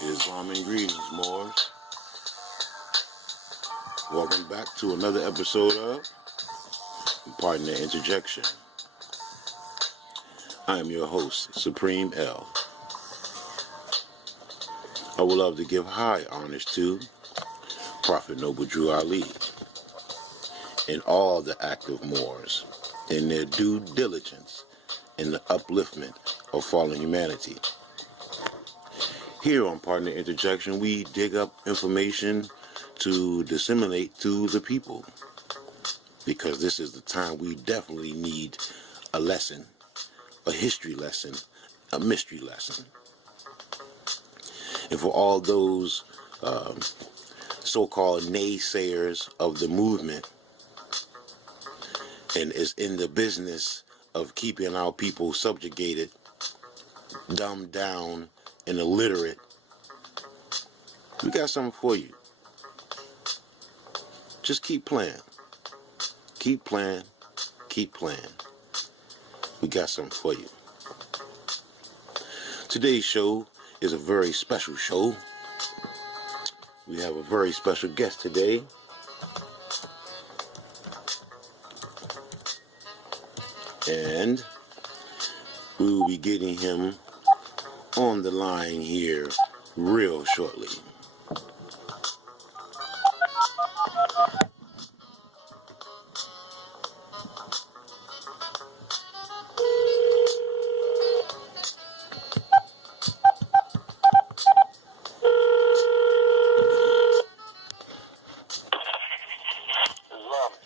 Islam and greetings, Moors. Welcome back to another episode of Pardon the Interjection. I am your host, Supreme L. I would love to give high honors to Prophet Noble Drew Ali and all the active Moors in their due diligence in the upliftment of fallen humanity. Here on Pardon the Interjection, we dig up information to disseminate to the people, because this is the time we definitely need a lesson, a history lesson, a mystery lesson. And for all those so-called naysayers of the movement and is in the business of keeping our people subjugated, dumbed down, and illiterate, we got something for you. Just keep playing. Keep playing. Keep playing. We got something for you. Today's show is a very special show. We have a very special guest today. And we will be getting him on the line here real shortly.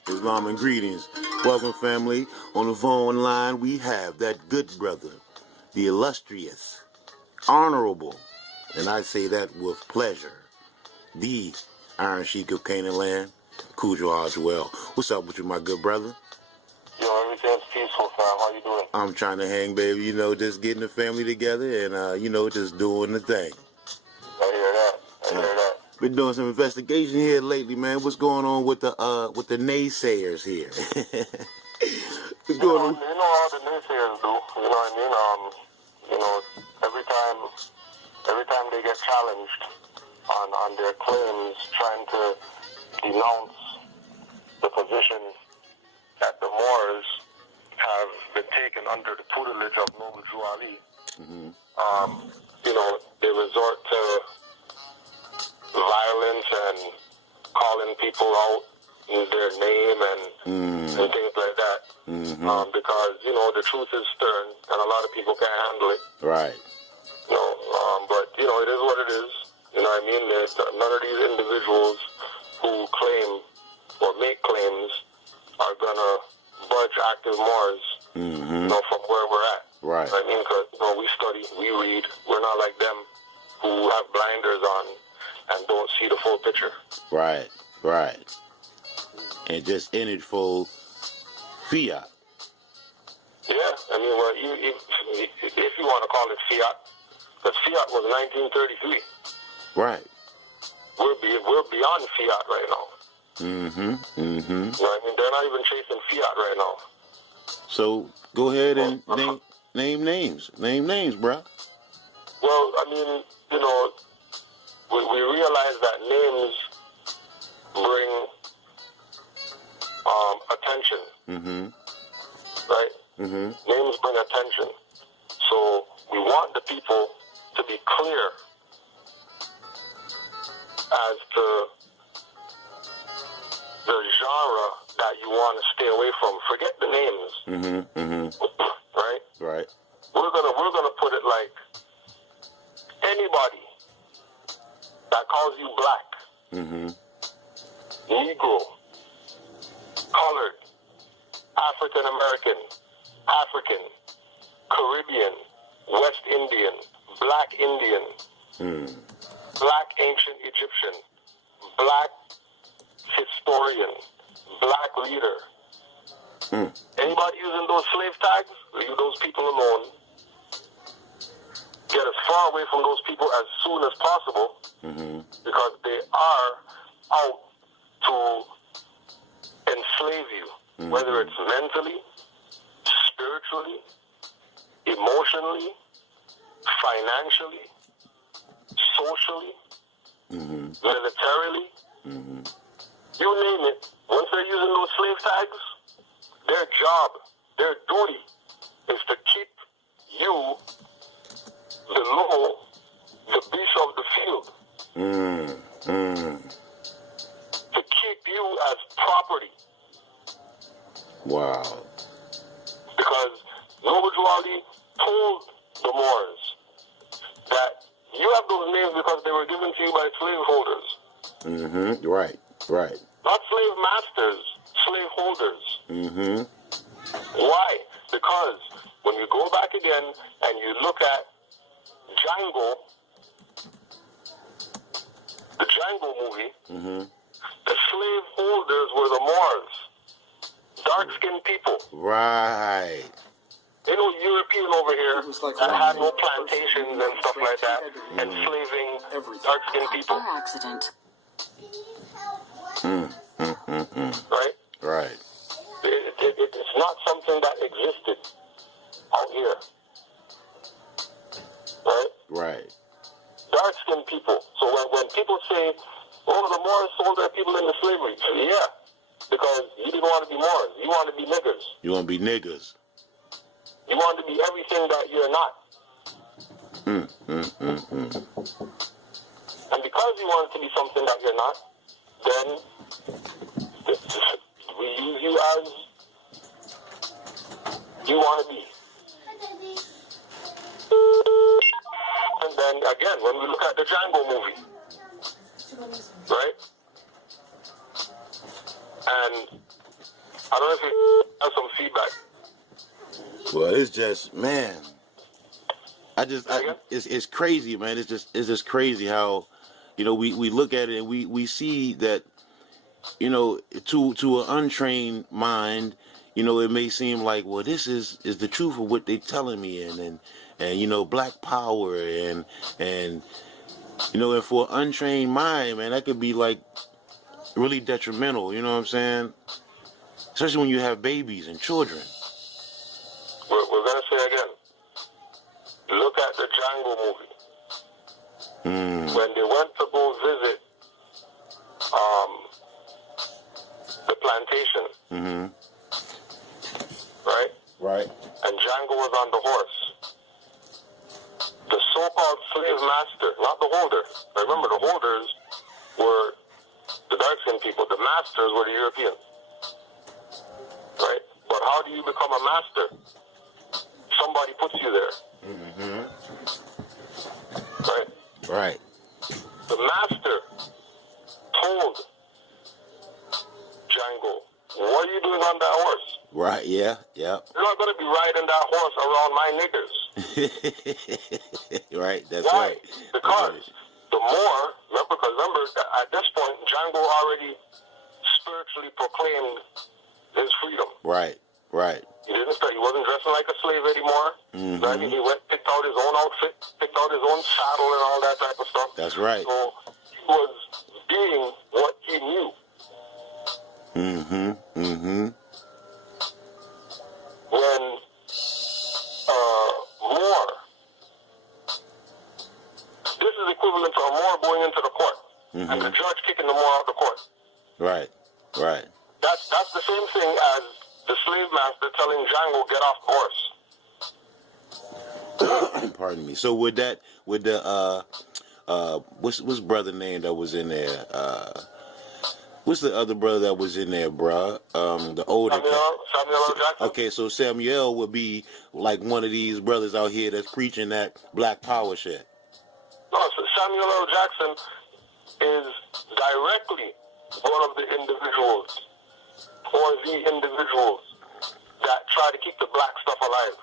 Islam and greetings. Welcome, family. On the phone line, we have that good brother, the illustrious, honorable, and I say that with pleasure, the Iron Sheik of Canaanland, Kudjo as well. What's up with you, my good brother? Yo, everything's peaceful, fam. How you doing? I'm trying to hang, baby. You know, just getting the family together and, just doing the thing. I hear that. Been doing some investigation here lately, man. What's going on with the naysayers here? What's going on? You know how the naysayers do. You know what I mean? Every time they get challenged on their claims, trying to denounce the position that the Moors have been taken under the tutelage of Noble Drew Ali, they resort to violence and calling people out in their name and things like that. Because, the truth is stern and a lot of people can't handle it. Right. But, it is what it is. You know what I mean? None of these individuals who claim or make claims are going to budge active Moors, from where we're at. Right. You know what I mean? Because, we study, we read. We're not like them who have blinders on and don't see the full picture. Right. And just in it for fiat. Yeah, if you want to call it fiat, because fiat was 1933. Right. We're beyond fiat right now. They're not even chasing fiat right now. So go ahead and name names. Name names, bro. Well, we realize that names bring attention. Right? Names bring attention. So we want the people to be clear as to the genre that you want to stay away from. Forget the names. Right? Right. We're gonna put it like anybody that calls you black, Negro, colored, African American, African, Caribbean, West Indian, Black Indian, Black Ancient Egyptian, Black Historian, Black Leader. Anybody using those slave tags, leave those people alone. Get as far away from those people as soon as possible, because they are out to enslave you, whether it's mentally, spiritually, emotionally, financially, socially, militarily, you name it. Once they're using those slave tags, their job, their duty is to keep you below the beast of the field. To keep you as property. Wow. Because Noble Ali told the Moors that you have those names because they were given to you by slaveholders. Right, right. Not slave masters, slaveholders. Why? Because when you go back again and you look at Django, the Django movie, the slaveholders were the Moors, dark-skinned people. Right. You know, European over here that had no plantations and stuff like that, enslaving dark-skinned people. Right? Right. It's not something that existed out here. Right? Right. Dark-skinned people. So when people say, oh, the Moors sold their people into slavery, yeah, because you didn't want to be Moors. You want to be niggers. You want to be niggers. You want to be everything that you're not. And because you want to be something that you're not, then we use you as you want to be. And then again, when we look at the Django movie, right? And I don't know if you have some feedback. Well, it's just, man, it's crazy, man. It's just crazy how, you know, we look at it and we see that, you know, to an untrained mind, you know, it may seem like, well, this is the truth of what they're telling me, and you know, black power and you know, and for an untrained mind, man, that could be like really detrimental. You know what I'm saying? Especially when you have babies and children. We're going to say again, look at the Django movie. When they went to go visit the plantation, right? Right. And Django was on the horse. The so-called slave master, not the holder. Remember, the holders were the dark-skinned people. The masters were the Europeans. Right? But how do you become a master? Somebody puts you there. Right? Right. The master told Django, what are you doing on that horse? Right, yeah. You're not going to be riding that horse around my niggers. Right, that's Why? right. Because the more, remember, at this point, Django already spiritually proclaimed his freedom. Right. He wasn't dressing like a slave anymore. Right? He picked out his own outfit, picked out his own saddle and all that type of stuff. That's right. So he was being what he knew. When Moor, this is equivalent to a Moor going into the court and the judge kicking the Moor out of the court. Right. That's the same thing as the slave master telling Django, get off the horse. Pardon me. So with the what's brother name that was in there? What's the other brother that was in there, bruh? The older Samuel L. Jackson. Okay, so Samuel would be like one of these brothers out here that's preaching that black power shit. No, so Samuel L. Jackson is directly one of the individuals or the individuals that try to keep the black stuff alive.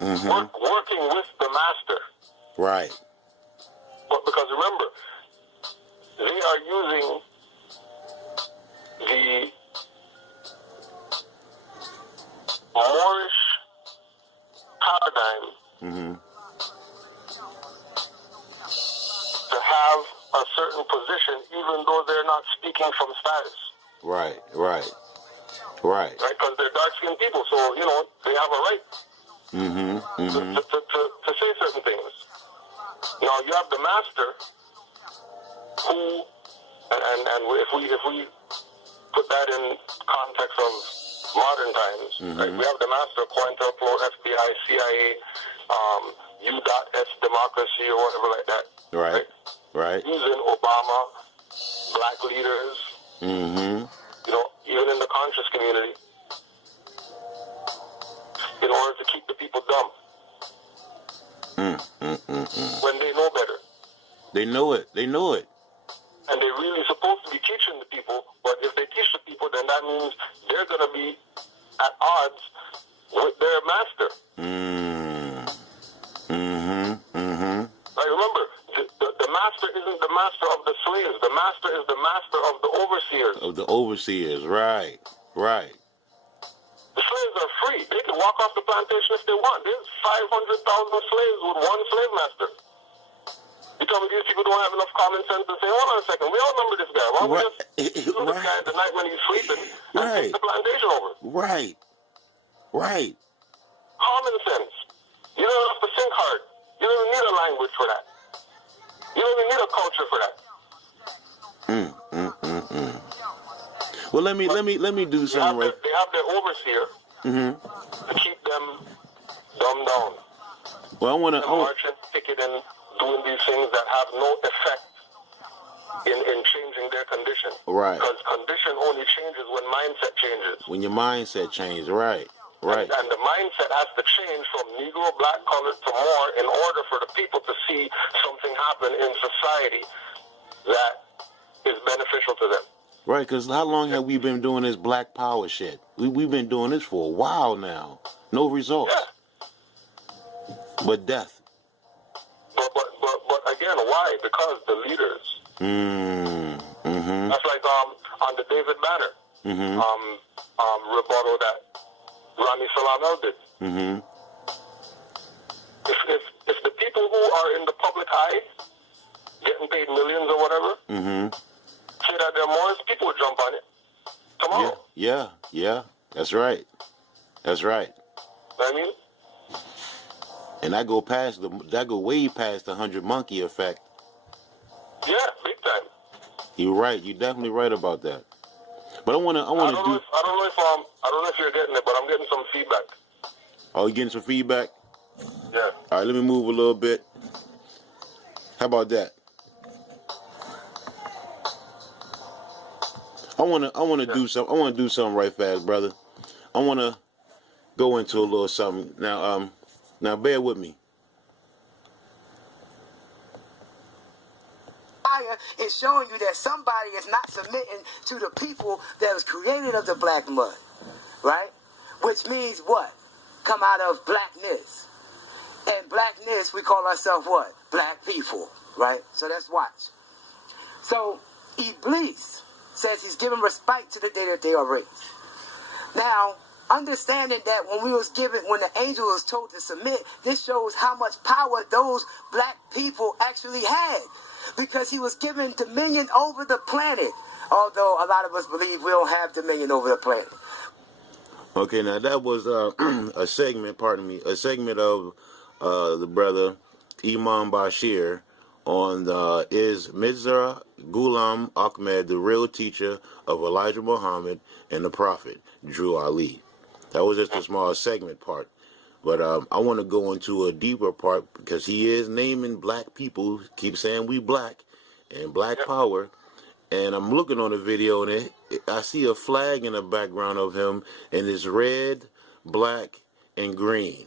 Working with the master. Right. But because remember, they are using the Moorish paradigm to have a certain position, even though they're not speaking from status. Right. Because they're dark-skinned people, so, you know, they have a right to say certain things. Now, Now you have the master who, and if we put that in context of modern times, right? We have the master, Cointelpro, FBI, CIA, U.S. democracy or whatever like that. Right. Right. Using Obama, black leaders, you know, even in the conscious community, in order to keep the people dumb. When they know better. They know it. They know it. And they're really supposed to be teaching the people, but if they teach the people, then that means they're going to be at odds with their master. Like, remember, the master isn't the master of the slaves. The master is the master of the overseers. Of the overseers, right, right. The slaves are free. They can walk off the plantation if they want. There's 500,000 slaves with one slave master. You tell me these people don't have enough common sense to say, hold on a second, we all remember this guy. Why don't we just kill this guy at the night when he's sleeping and take the plantation over? Right. Right. Common sense. You don't have to think hard. You don't even need a language for that. You don't even need a culture for that. Well, let me do something right. They have their overseer to keep them dumbed down. Well, I want to marching, picketing, doing these things that have no effect in changing their condition. Right. Because condition only changes when mindset changes. When your mindset changes, right. Right. And the mindset has to change from Negro, black, colored to more in order for the people to see something happen in society that is beneficial to them. Right, because how long have we been doing this black power shit? We've been doing this for a while now. No results. Yeah. But death. But again, why? Because the leaders. That's like on the David Banner rebuttal that Rami Salamel did. If the people who are in the public eye getting paid millions or whatever say that they're Moors, people will jump on it tomorrow. Yeah. That's right. That's right. You know what I mean? And I go way past the 100 monkey effect. Yeah, big time. You're right. You're definitely right about that. But I don't know if you're getting it, but I'm getting some feedback. Oh, you getting some feedback? Yeah. All right, let me move a little bit. How about that? I want to do something right fast, brother. I want to go into a little something. Now bear with me. It's showing you that somebody is not submitting to the people that was created of the black mud, right? Which means what? Come out of blackness. And blackness, we call ourselves what? Black people, right? So let's watch. So Iblis says he's giving respite to the day that they are raised. Now, understanding that when the angel was told to submit, this shows how much power those black people actually had. Because he was given dominion over the planet. Although a lot of us believe we don't have dominion over the planet. Okay, now that was a segment of the brother Imam Bashir on is Mirza Ghulam Ahmed the real teacher of Elijah Muhammad and the Prophet Drew Ali. That was just a small segment part. But I want to go into a deeper part because he is naming black people, keep saying we black and black power. And I'm looking on the video and I see a flag in the background of him and it's red, black, and green.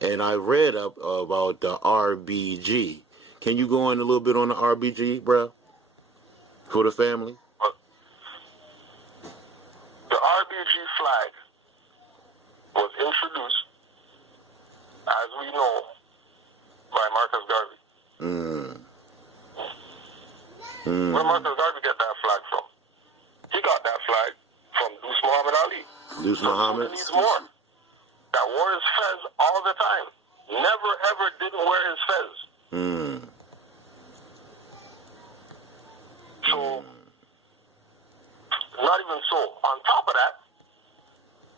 And I read up about the RBG. Can you go in a little bit on the RBG, bro? For the family? The RBG flag was introduced, as we know, by Marcus Garvey. Where Marcus Garvey get that flag from? He got that flag from Deuce Muhammad Ali. Deuce Muhammad? He needs more. That wore his fez all the time. Never ever didn't wear his fez. So, not even so. On top of that,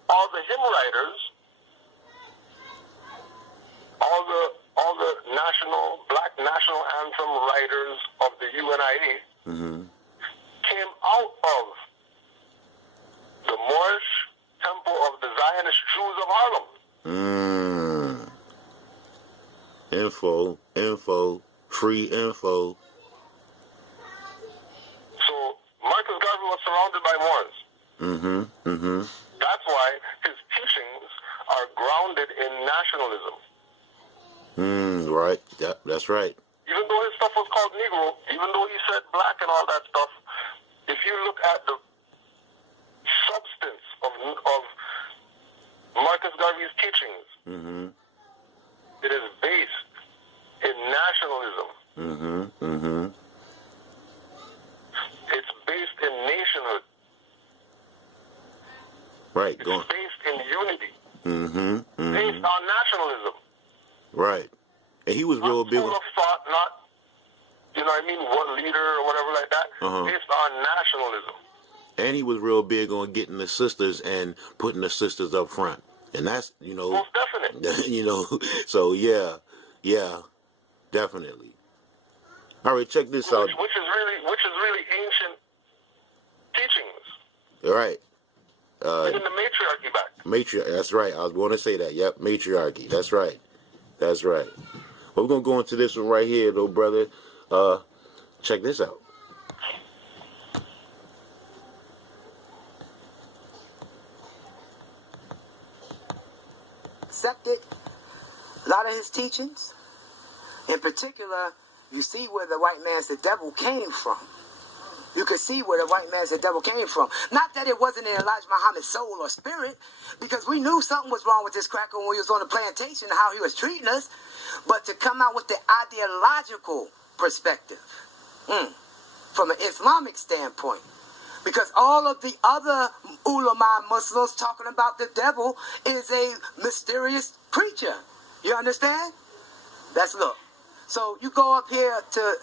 all the hymn writers, all the phantom riders of the UNIA came out of the Moorish temple of the Zionist Jews of Harlem. Info, free info. So Marcus Garvey was surrounded by Moors. That's why his teachings are grounded in nationalism. Right. That's right. Even though his stuff was called Negro, even though he said black and all that stuff, if you look at the substance of Marcus Garvey's teachings, it is based in nationalism. It's based in nationhood. Right. It's based in unity. Based on nationalism. Right. And he was real big. Not school of thought, not, you know what I mean, what leader or whatever like that. Based on nationalism. And he was real big on getting the sisters and putting the sisters up front. And that's, you know. Most definitely. You know, so yeah, definitely. All right, check this out. Which is really ancient teachings. All right. Even the matriarchy back. That's right. I was going to say that. Yep, matriarchy. That's right. Well, we're going to go into this one right here, though, brother. Check this out. Accepted a lot of his teachings. In particular, you see where the white man's the devil came from. You can see where the white man's the devil came from. Not that it wasn't in Elijah Muhammad's soul or spirit, because we knew something was wrong with this cracker when we was on the plantation and how he was treating us, but to come out with the ideological perspective from an Islamic standpoint. Because all of the other ulama Muslims talking about the devil is a mysterious creature. You understand? Let's look. So you go up here to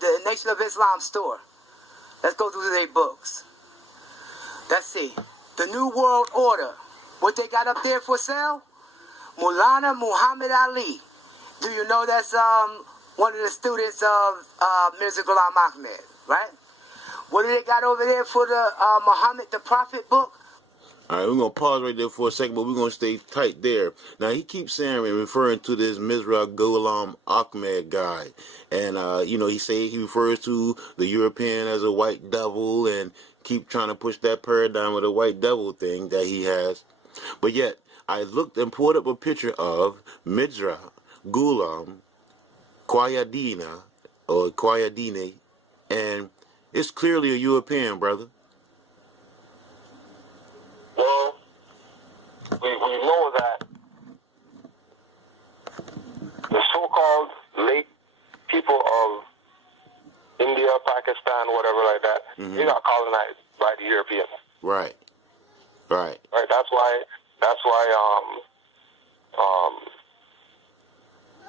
the Nation of Islam store. Let's go through their books. Let's see. The New World Order. What they got up there for sale? Maulana Muhammad Ali. Do you know that's one of the students of Mirza Ghulam Ahmed, right? What do they got over there for the Muhammad the Prophet book? All right, we're going to pause right there for a second, but we're going to stay tight there. Now, he keeps saying and referring to this Mirza Ghulam Ahmed guy. And, you know, he refers to the European as a white devil and keep trying to push that paradigm of the white devil thing that he has. But yet, I looked and pulled up a picture of Mirza Ghulam Qayadini, and it's clearly a European, brother. Well, we know that the so-called late people of India, Pakistan, whatever like that, they got colonized by the Europeans. Right. That's why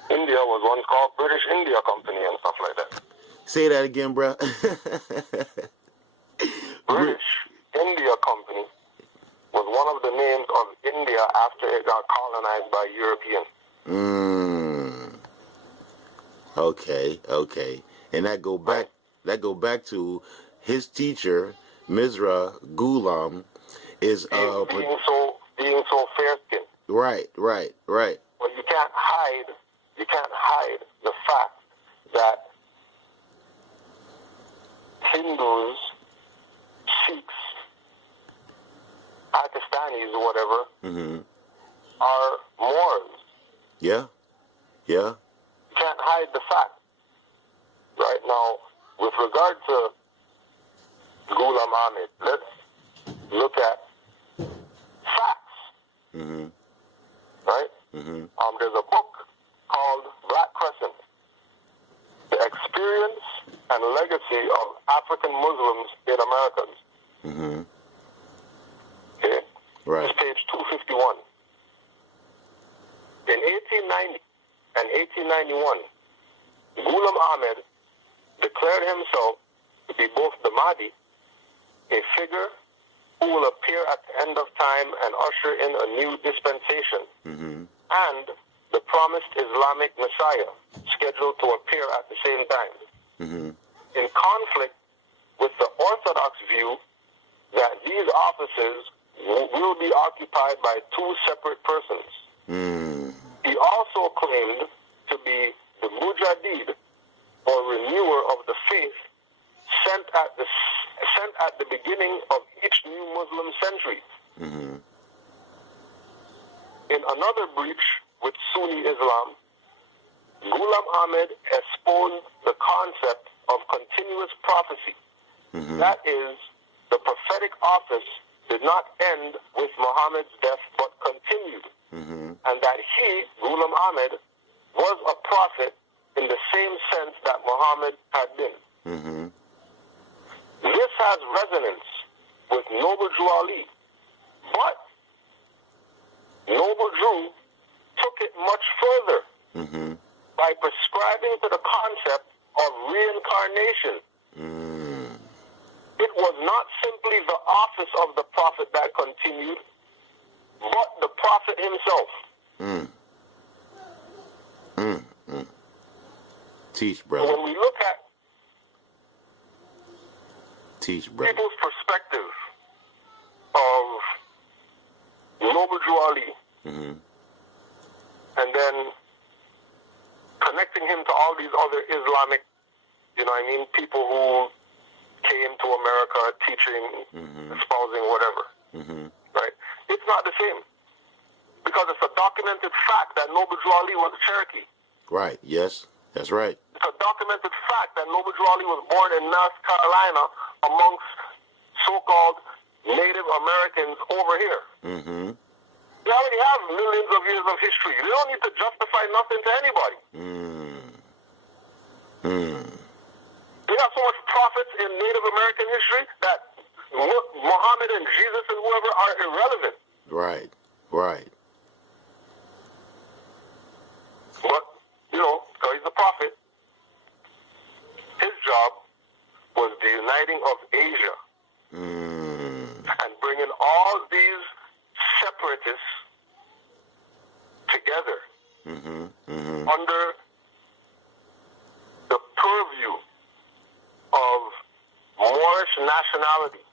India was once called British India Company and stuff like that. Say that again, bro. British India Company was one of the names of India after it got colonized by Europeans. Okay. And that go back to his teacher, Mirza Ghulam, is being so fair-skinned. Right. But you can't hide the fact that Hindus, Sikhs, Pakistanis, or whatever, are Moors. Yeah. You can't hide the fact. Right now, with regard to Ghulam Ahmed, let's look at facts. Right? There's a book called Black Crescent, The Experience and Legacy of African Muslims in Americas. Okay? Right. It's page 251. In 1890 and 1891, Ghulam Ahmed declared himself to be both the Mahdi, a figure who will appear at the end of time and usher in a new dispensation, and the promised Islamic Messiah, scheduled to appear at the same time, Mm-hmm. in conflict with the Orthodox view that these offices will be occupied by two separate persons. Mm. He also claimed to be the Mujaddid, or renewer of the faith, sent at the beginning of each new Muslim century. Mm-hmm. In another breach with Sunni Islam, Ghulam Ahmed exposed the concept of continuous prophecy. Mm-hmm. That is, the prophetic office did not end with Muhammad's death but continued, Mm-hmm. and that he, Ghulam Ahmed, was a prophet in the same sense that Muhammad had been. Mm-hmm. This has resonance with Noble Drew Ali, but Noble Drew took it much further Mm-hmm. by prescribing to the concept of reincarnation. Mm. It was not simply the office of the prophet that continued, but the prophet himself. Mm. Mm. Mm. Teach, brother. When we look at Teach, brother. people's perspective of Noble Drew Ali, Mm-hmm. and then connecting him to all these other Islamic, people who came to America teaching, Mm-hmm. espousing whatever, Mm-hmm. right? It's not the same. Because it's a documented fact that Noble Drew Ali was a Cherokee. Right. Yes. That's right. It's a documented fact that Noble Drew Ali was born in North Carolina amongst so-called Native Americans over here. Mm-hmm. They already have millions of years of history. They don't need to justify nothing to anybody. Mm. Mm. We have so much prophets in Native American history that Muhammad and Jesus and whoever are irrelevant. Right. Right. But, because he's a prophet, his job was the uniting of Asia and bringing all these separatists together under the purview of Moorish nationality.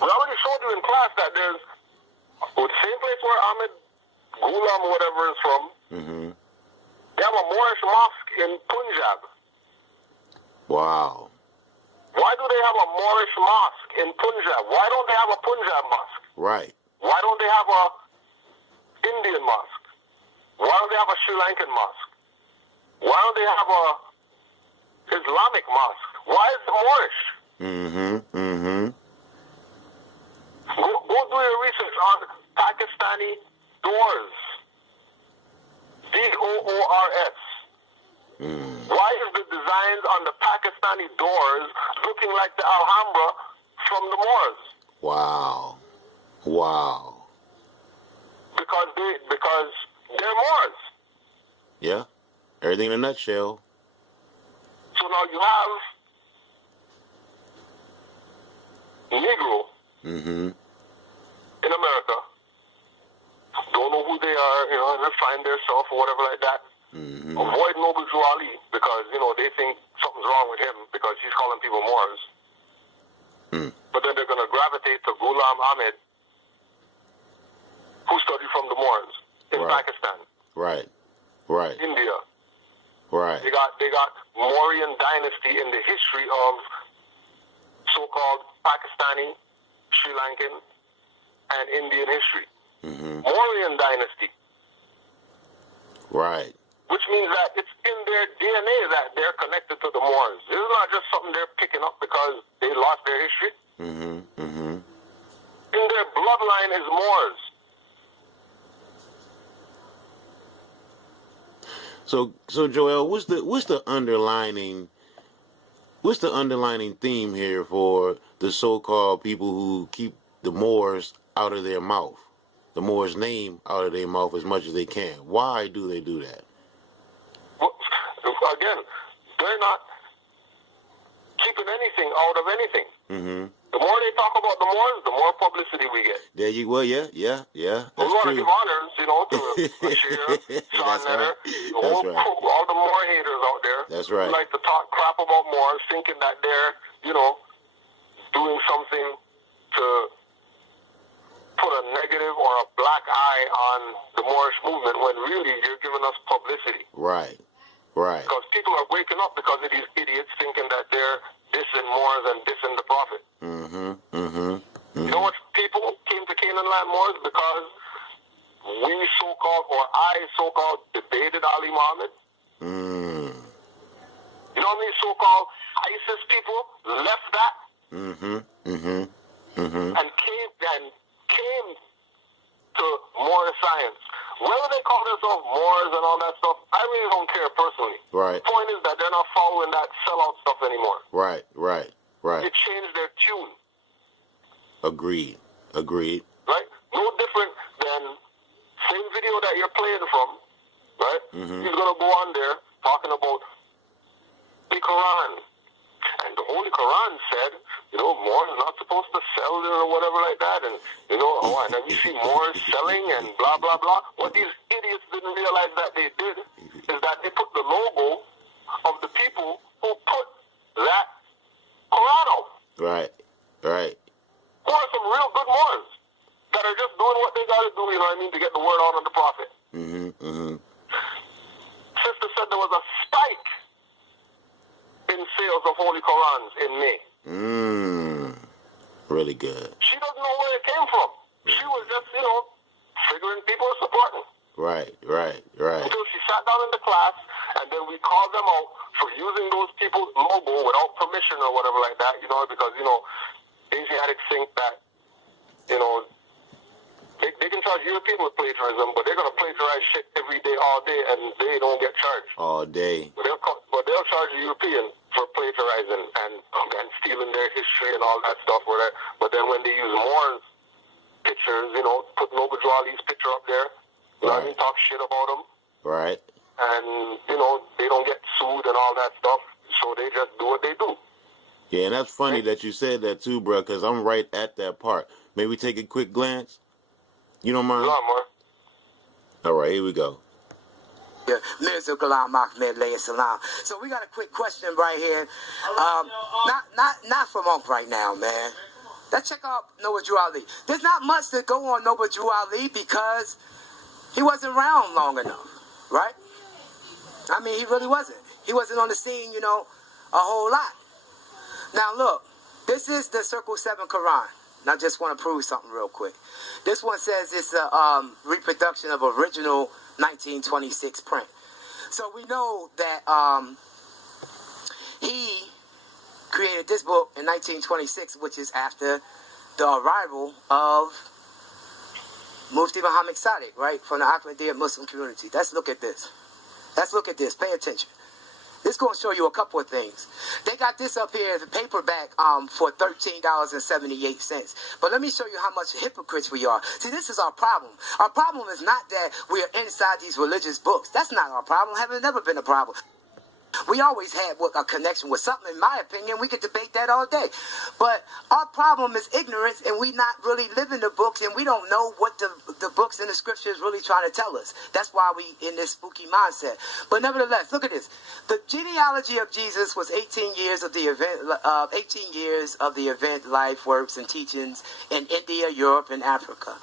We already showed you in class that there's the same place where Ahmed Ghulam, whatever, is from. They have a Moorish mosque in Punjab. Wow. Why do they have a Moorish mosque in Punjab? Why don't they have a Punjab mosque? Right. Why don't they have a Indian mosque? Why don't they have a Sri Lankan mosque? Why don't they have a Islamic mosque? Why is it Moorish? Mm-hmm. Mm-hmm. Go do your research on Pakistani doors. D-O-O-R-S. Why is the designs on the Pakistani doors looking like the Alhambra from the Moors? Wow. Wow. Because they're Moors. Yeah. Everything in a nutshell. So now you have Negro in America, don't know who they are, they find themselves or whatever like that. Avoid Noble Drew Ali because, they think something's wrong with him because he's calling people Moors. But then they're going to gravitate to Ghulam Ahmed, who studied from the Moors in Pakistan, Right. Right. India. Right. They got Mauryan dynasty in the history of so-called Pakistani, Sri Lankan, and Indian history. Mauryan dynasty. Right. Which means that it's in their DNA that they're connected to the Moors. This is not just something they're picking up because they lost their history. In their bloodline is Moors. So Joel, what's the underlining theme here for the so-called people who keep the Moors out of their mouth, the Moors' name out of their mouth as much as they can? Why do they do that? Well, again, they're not keeping anything out of anything. The more they talk about the Moors, the more publicity we get. There you go. Yeah. We That's want to true. give honors, to Bashir, Sean That's Netter, right. the whole That's right. crew, all the Moor haters out there. That's right. Who like to talk crap about Moors, thinking that they're, doing something to put a negative or a black eye on the Moorish movement when really you're giving us publicity. Right. Because people are waking up because of these idiots thinking that they're dissing Moors and dissing the Prophet. You know what people came to Canaanland Moors? Because we so-called, or I so-called, debated Ali Muhammad. You know how many so-called ISIS people left that? And came to Moorish science. Whether they call themselves Moors and all that stuff, I really don't care personally. Right. The point is that they're not following that sellout stuff anymore. Right. They changed their tune. Agreed. Right? No different than same video that you're playing from, right? He's going to go on there talking about the Quran. And the Holy Quran said, Moors are not supposed to sell it or whatever like that. And, and then you see Moors selling and blah, blah, blah. What these idiots didn't realize that they did is that they put the logo of the people who put that Quran out. Right. Who are some real good Moors that are just doing what they got to do, to get the word out on the Prophet. Sister said there was a spike in sales of Holy Qurans in May. Really good. She doesn't know where it came from. She was just, figuring people are supporting. Right. Until she sat down in the class, and then we called them out for using those people's logo without permission or whatever like that, because, Asiatics think that, they can charge European with plagiarism, but they're going to plagiarize shit every day, all day, and they don't get charged. All day. But they'll charge the European for plagiarizing and stealing their history and all that stuff. But then when they use Moors pictures, put Noble Jawali's picture up there, talk shit about them. Right. And, they don't get sued and all that stuff, so they just do what they do. Yeah, and that's funny that you said that too, bro, because I'm right at that part. Maybe take a quick glance? You don't mind? Go on, Moore. All right, here we go. Yeah, Mirza Ghulam Ahmed alayhi salam. So we got a quick question right here. Not from Unc right now, man. Let's check out Noble Jawali. There's not much to go on Noble Jawali because he wasn't around long enough, right? I mean, he really wasn't. He wasn't on the scene, a whole lot. Now look, this is the Circle 7 Quran. And I just want to prove something real quick. This one says it's a reproduction of original 1926 print. So we know that he created this book in 1926, which is after the arrival of Mufti Muhammad Sadiq, right, from the Ahmadiyya Muslim community. Let's look at this. Pay attention. This is going to show you a couple of things. They got this up here as a paperback for $13.78. But let me show you how much hypocrites we are. See, this is our problem. Our problem is not that we are inside these religious books. That's not our problem. Haven't never been a problem. We always had a connection with something, in my opinion. We could debate that all day. But our problem is ignorance, and we not really living the books, and we don't know what the books and the scriptures really trying to tell us. That's why we in this spooky mindset. But nevertheless, look at this. The genealogy of Jesus was 18 years of the event, life, works, and teachings in India, Europe, and Africa.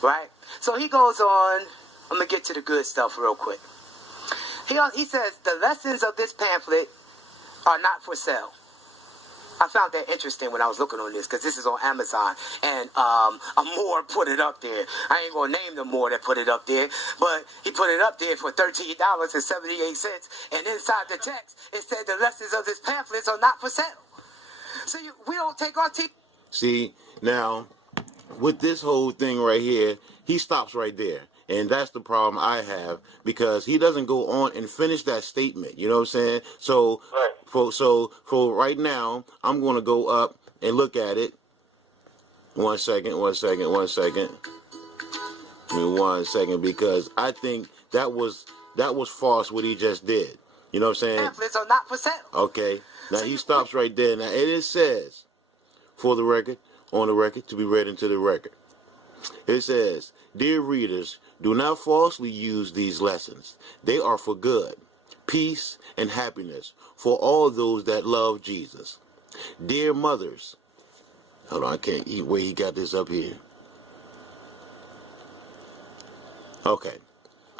Right? So he goes on. I'm going to get to the good stuff real quick. He says, the lessons of this pamphlet are not for sale. I found that interesting when I was looking on this, because this is on Amazon, and a Moor put it up there. I ain't going to name the Moor that put it up there, but he put it up there for $13.78, and inside the text, it said the lessons of this pamphlet are not for sale. So we don't take our teeth. See, now, with this whole thing right here, he stops right there. And that's the problem I have, because he doesn't go on and finish that statement. You know what I'm saying? So, for right now, I'm going to go up and look at it. One second. Give me 1 second, because I think that was false what he just did. You know what I'm saying? Pamphlets are not for sale. Okay. Now he stops right there. Now it says, for the record, on the record, to be read into the record. It says, "Dear readers, do not falsely use these lessons. They are for good, peace, and happiness for all those that love Jesus. Dear mothers," hold on, I can't eat where he got this up here. Okay.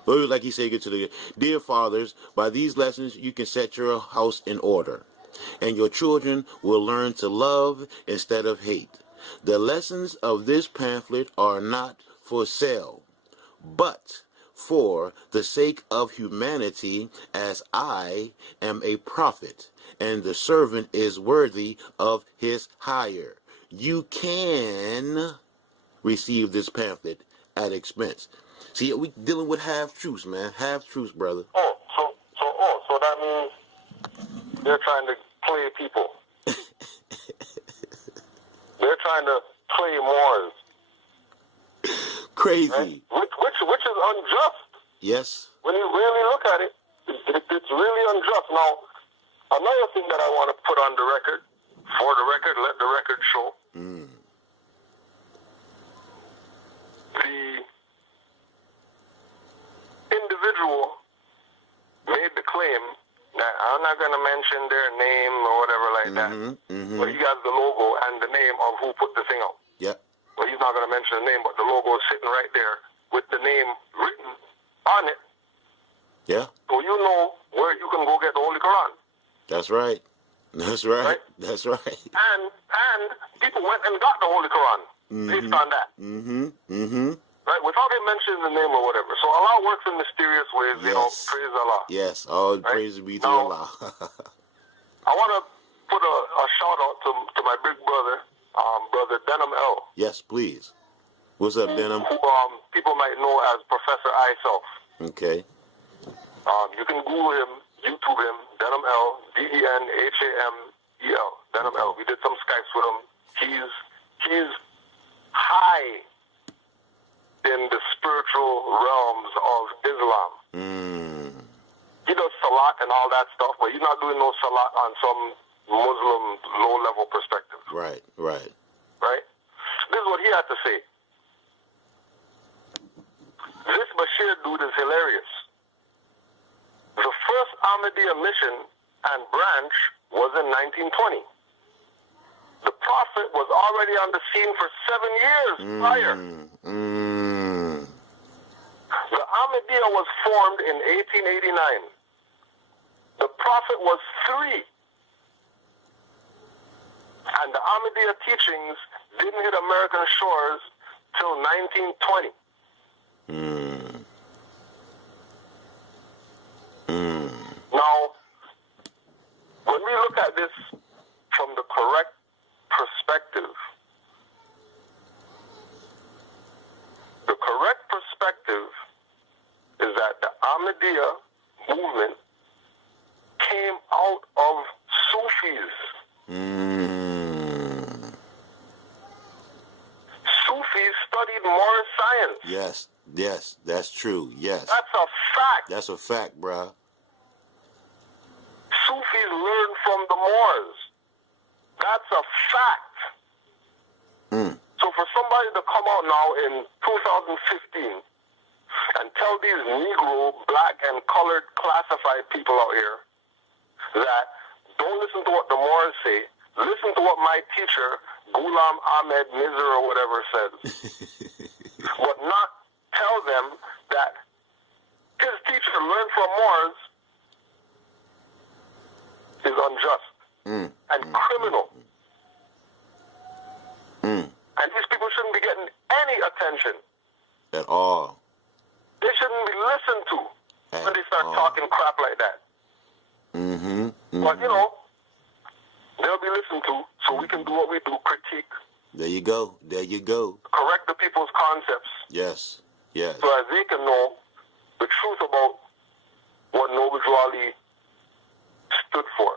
Like he said, get to the "Dear fathers, by these lessons you can set your house in order, and your children will learn to love instead of hate. The lessons of this pamphlet are not for sale, but for the sake of humanity, as I am a prophet, and the servant is worthy of his hire. You can receive this pamphlet at expense." See, we dealing with half-truths, man. Half-truths, brother. So that means they're trying to play people. They're trying to play Moors. Crazy. Right? Which is unjust. Yes. When you really look at it, it's really unjust. Now, another thing that I want to put on the record, for the record, let the record show. The individual made the claim that, I'm not going to mention their name or whatever like that, but he has the logo and the name of who put the thing out. Yep. Well, he's not going to mention the name, but the logo is sitting right there with the name written on it. Yeah. So you know where you can go get the Holy Quran. That's right. That's right. That's right. And people went and got the Holy Quran based on that. Right? Without him mentioning the name or whatever. So Allah works in mysterious ways, you know, praise Allah. Yes, all praise be to Allah. I want to put a shout out to my big brother, Brother Denham L. Yes, please. What's up, Denham? Who people might know as Professor Iself. Okay. You can Google him, YouTube him, Denham L, Denhamel, Denham L. We did some Skypes with him. He's high in the spiritual realms of Islam. He does salat and all that stuff, but he's not doing no salat on some Muslim low-level perspective. Right. This is what he had to say. This Bashir dude is hilarious. The first Ahmadiyya mission and branch was in 1920. The Prophet was already on the scene for 7 years prior. The Ahmadiyya was formed in 1889. The Prophet was 3. And the Ahmadiyya teachings didn't hit American shores till 1920. Now, when we look at this from the correct perspective, the correct perspective is that the Ahmadiyya movement came out of Sufis. Sufis studied Moorish science. Yes, that's true. Yes. That's a fact. That's a fact, bruh. Sufis learned from the Moors. That's a fact. So for somebody to come out now in 2015 and tell these Negro, black, and colored classified people out here that don't listen to what the Moors say, listen to what my teacher, Ghulam Ahmed Nizar or whatever says, but not tell them that his teacher learned from Moors is unjust and criminal. And these people shouldn't be getting any attention. At all. They shouldn't be listened to when they start talking crap like that. But, you know, they'll be listened to, so we can do what we do, critique. There you go. Correct the people's concepts. Yes. So as they can know the truth about what Noble Drew Ali stood for.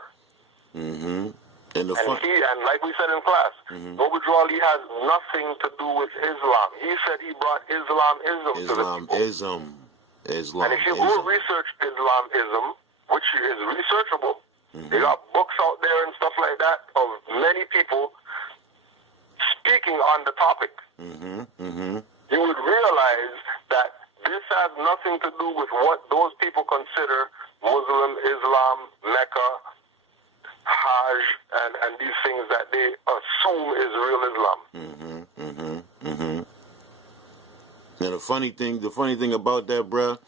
And like we said in class, Noble Drew Ali has nothing to do with Islam. He said he brought Islamism to the people. And if you go research Islamism, which is researchable, they got books out there and stuff like that of many people speaking on the topic, you would realize that this has nothing to do with what those people consider Muslim, Islam, Mecca, Hajj, and these things that they assume is real Islam. Now the funny thing about that, bruh,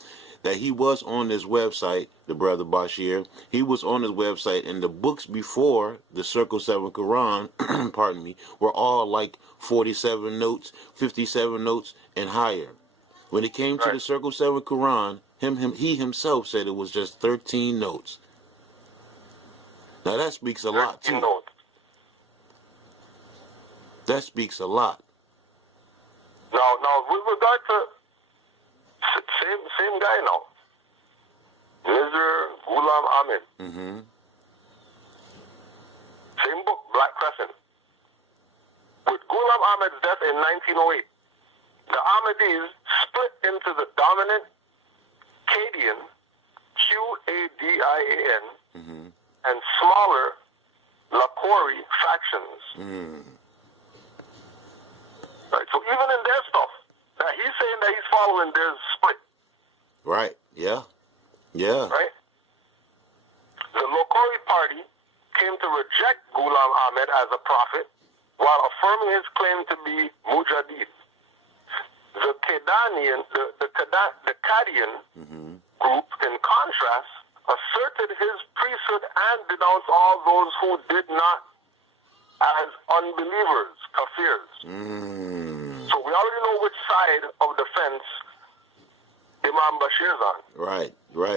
that he was on this website, the brother Bashir, he was on his website, and the books before the Circle 7 Quran, pardon me, were all like 47 notes, 57 notes, and higher. When it came to the Circle 7 Quran, he himself said it was just 13 notes. Now that speaks a lot, too. Notes. That speaks a lot. Now, with regard to same guy now, Mr. Ghulam Ahmed. Same book, Black Crescent. With Ghulam Ahmed's death in 1908, the Ahmadis split into the dominant Qadian, Qadian, and smaller Lahori factions. Right, so even in their stuff, that he's saying that he's following, there's split. Right, yeah. Right? The Lahori party came to reject Ghulam Ahmed as a prophet while affirming his claim to be Mujahid. The Qadian group, in contrast, asserted his priesthood and denounced all those who did not as unbelievers, kafirs. So we already know which side of the fence Imam Bashir's on. Right.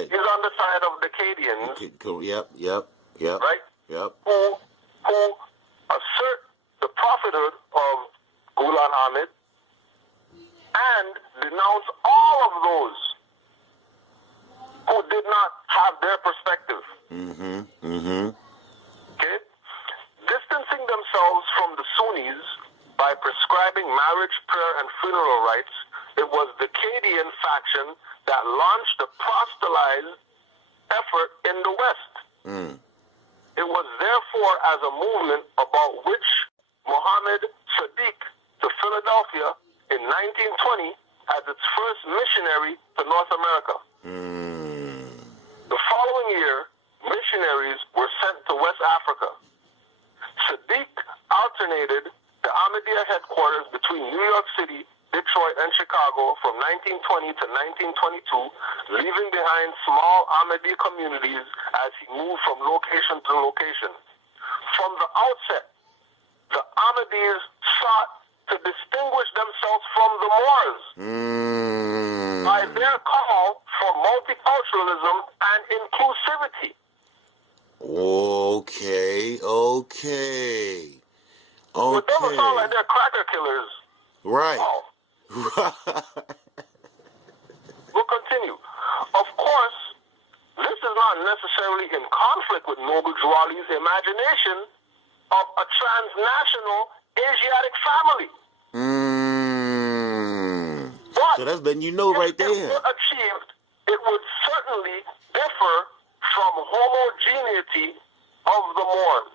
He's on the side of the Qadians. Yep. Right? Yep. Who assert the prophethood of Ghulam Ahmed and denounce all of those who did not have their perspective. Okay? Distancing themselves from the Sunnis by prescribing marriage, prayer, and funeral rites, it was the Qadian faction that launched the proselytized effort in the West. It was therefore as a movement about which Muhammad Sadiq to Philadelphia in 1920 as its first missionary to North America. The following year, missionaries were sent to West Africa. Sadiq alternated the Ahmadiyya headquarters between New York City, Detroit, and Chicago from 1920 to 1922, leaving behind small Ahmadiyya communities as he moved from location to location. From the outset, the Ahmadis sought to distinguish themselves from the Moors by their call for multiculturalism and inclusivity. Okay. Well, it doesn't sound like they're cracker killers. Right. Oh. We'll continue. Of course, this is not necessarily in conflict with Noble Jawali's imagination of a transnational Asiatic family. But so that's letting you know right there. If achieved, it would certainly differ from homogeneity of the Moors.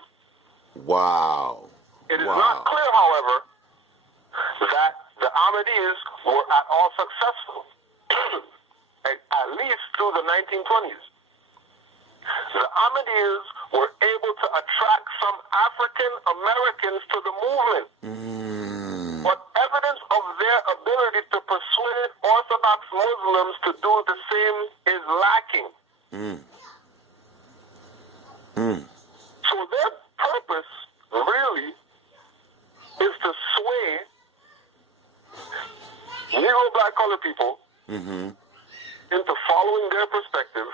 Wow. It is not clear, however, that the Ahmadis were at all successful, at least through the 1920s. The Ahmadis were able to attract some African Americans to the movement, but evidence of their ability to persuade Orthodox Muslims to do the same is lacking. So their purpose really is to sway Negro black colored people into following their perspective,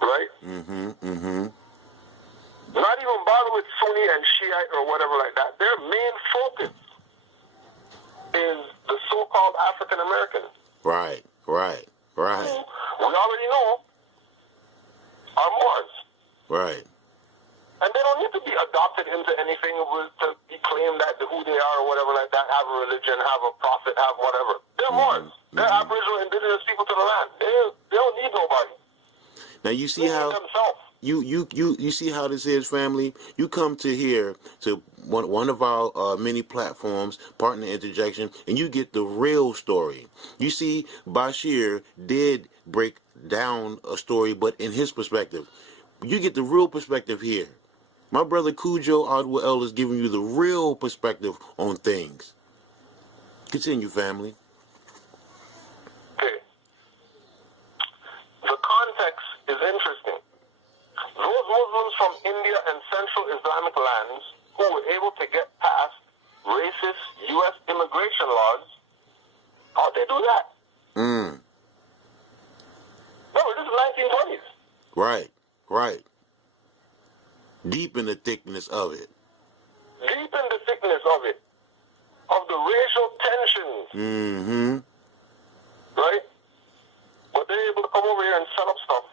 right? Not even bother with Sunni and Shiite or whatever like that. Their main focus is the so-called African Americans. Right. Who we already know are Moors. Right. And they don't need to be adopted into anything to be claimed that who they are or whatever like that, have a religion, have a prophet, have whatever. They're Moors. They're Aboriginal indigenous people to the land. They don't need nobody. Now you see how themselves. You see how this is, family? You come to here to one of our many platforms, Partner Interjection, and you get the real story. You see, Bashir did break down a story, but in his perspective. You get the real perspective here. My brother Kudjo Adwell is giving you the real perspective on things. Continue, family. Okay. The context is interesting. Those Muslims from India and Central Islamic lands who were able to get past racist U.S. immigration laws, how'd they do that? Remember, this is 1920s. Right. Deep in the thickness of it. Deep in the thickness of it. Of the racial tensions. Right? But they're able to come over here and set up stuff.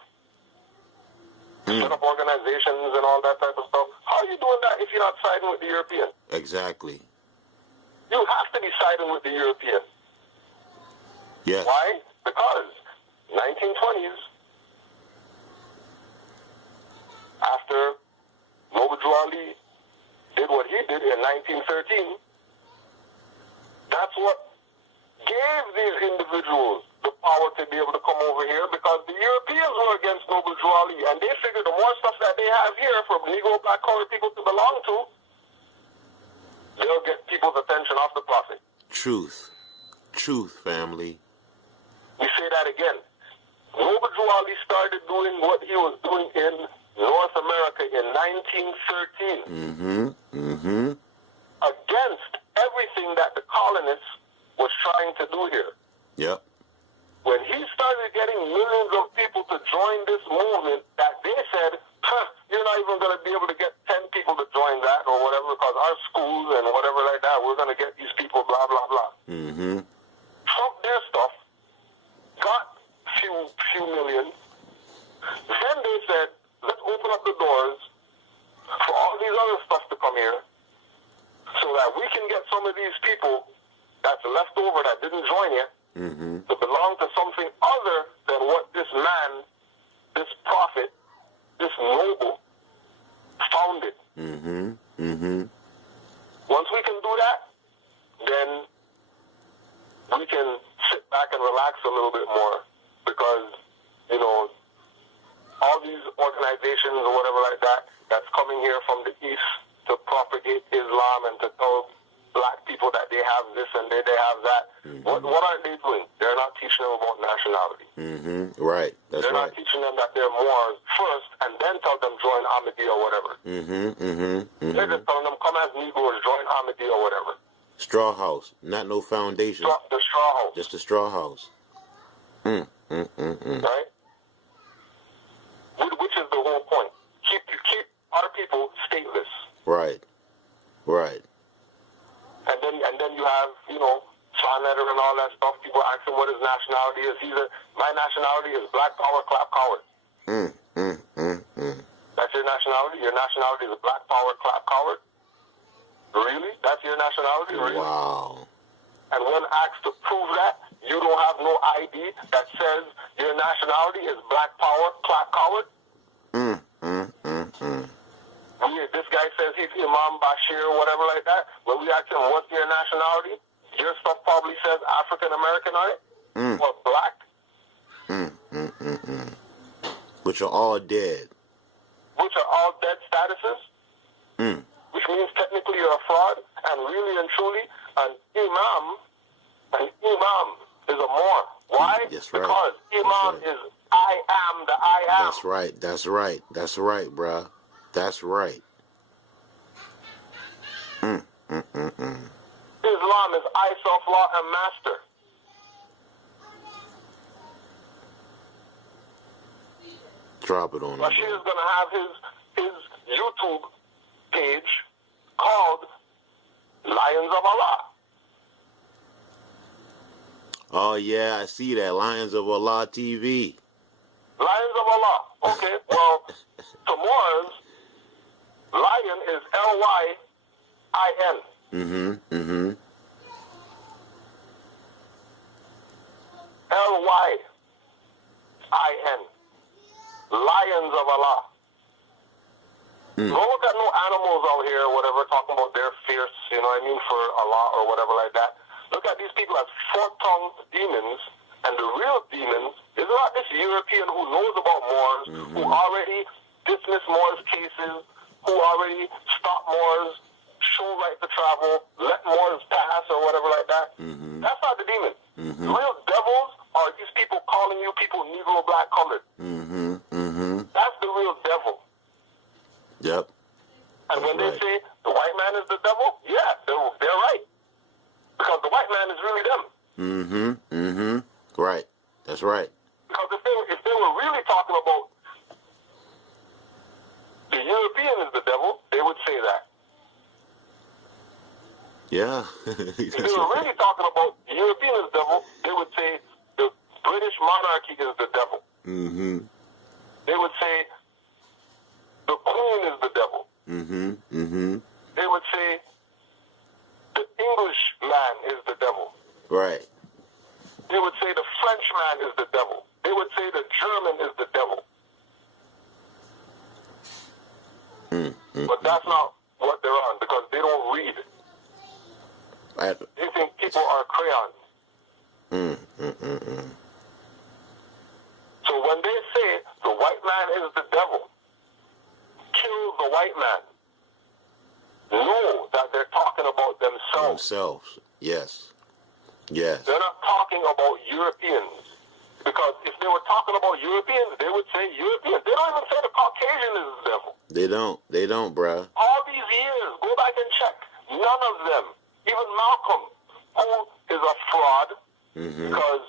Set up organizations and all that type of stuff. How are you doing that if you're not siding with the European? Exactly. You have to be siding with the European. Yes. Why? Because 1920s, after Noble Ali did what he did in 1913, that's what gave these individuals the power to be able to come over here, because the Europeans were against Noble Ali, and they figured the more stuff that they have here for Negro, black, colored people to belong to, they'll get people's attention off the Prophet. Truth, family. We say that again. Noble Ali started doing what he was doing in North America in 1913. Against everything that the colonists was trying to do here. Yep. When he started getting millions of people to join this movement, that they said, you're not even going to be able to get 10 people to join that or whatever, because our schools and whatever like that, we're going to get these people, blah, blah, blah. Trumped their stuff, got few million. Then they said, let's open up the doors for all these other stuff to come here so that we can get some of these people that's left over that didn't join yet to belong to something other than what this man, this prophet, this noble founded. Once we can do that, then we can sit back and relax a little bit more, because, you know, all these organizations or whatever like that, that's coming here from the East to propagate Islam and to tell black people that they have this and they have that. What are they doing? They're not teaching them about nationality. Right. They're not teaching them that they're Moors first and then tell them join Ahmadiyya or whatever. They're just telling them come as Negroes, join Ahmadiyya or whatever. Straw house, not no foundation. The straw house. Just a straw house. Right? Which is the whole point. Keep our people stateless. Right. And then you have, you know, Sean Letter and all that stuff. People ask him what his nationality is. My nationality is black power, clap coward. That's your nationality? Your nationality is black power, clap coward? Really? That's your nationality? Really? Wow. And when asked to prove that, you don't have no ID that says your nationality is black power, clap coward? This guy says he's Imam Bashir or whatever like that. When we ask him, what's your nationality? Your stuff probably says African American on it. Or black. Which are all dead. Which are all dead statuses. Which means technically you're a fraud. And really and truly, an imam is a Moor. Why? That's right. Because imam is I am the I am. That's right, bruh. That's right. Islam is I, self-law, and master. Drop it on him. Bashir is going to have his YouTube page called Lions of Allah. Oh, yeah, I see that. Lions of Allah TV. Lions of Allah. Okay, well, to Moors, lion is L-Y-I-N. L-Y-I-N. Lions of Allah. Don't look at no animals out here or whatever talking about they're fierce, you know what I mean, for Allah or whatever like that. Look at these people as fork-tongued demons, and the real demons is not this European who knows about Moors, who already dismissed Moors cases, who already stopped Moors, show right to travel, let Moors pass or whatever like that. That's not the demon. The real devils are these people calling you people Negro, black, colored. That's the real devil. Yep. And when they say the white man is the devil, yeah, they're right. Because the white man is really them. Right. That's right. Because if they were really talking about the European is the devil, they would say that. Yeah. If they were really talking about the European is the devil, they would say the British monarchy is the devil. They would say the Queen is the devil. They would say the English man is the devil. Right. They would say the French man is the devil. They would say the German is the devil. But that's not what they're on, because they don't read. They think people are crayons. So when they say the white man is the devil, kill the white man, know that they're talking about themselves. Yes. Yes. They're not talking about Europeans. Because if they were talking about Europeans, they would say Europeans. They don't even say the Caucasian is the devil. They don't, bruh. All these years, go back and check. None of them, even Malcolm, who is a fraud, because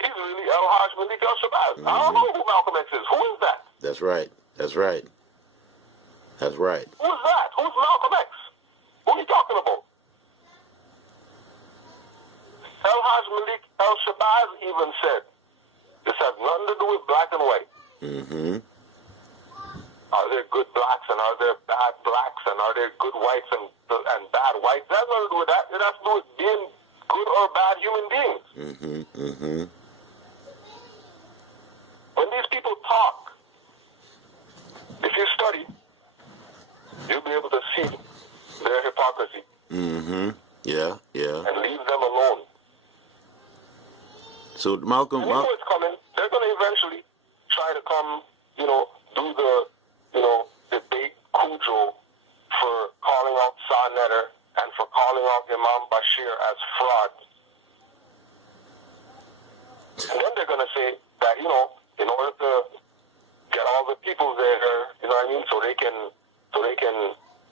he's really El Haj Malik El Shabazz. I don't know who Malcolm X is. Who is that? That's right. That's right. That's right. Who's that? Who's Malcolm X? Who are you talking about? El Haj Malik El Shabazz even said, this has nothing to do with black and white. Are there good blacks and are there bad blacks and are there good whites and bad whites? That has nothing to do with that. It has to do with being good or bad human beings. When these people talk, if you study, you'll be able to see their hypocrisy. Yeah. And leave them alone. So Malcolm, you know it's coming. They're going to eventually try to come, do the, debate Kudjo for calling out Sanetter and for calling out Imam Bashir as frauds. And then they're going to say that, in order to get all the people there, you know what I mean, so they can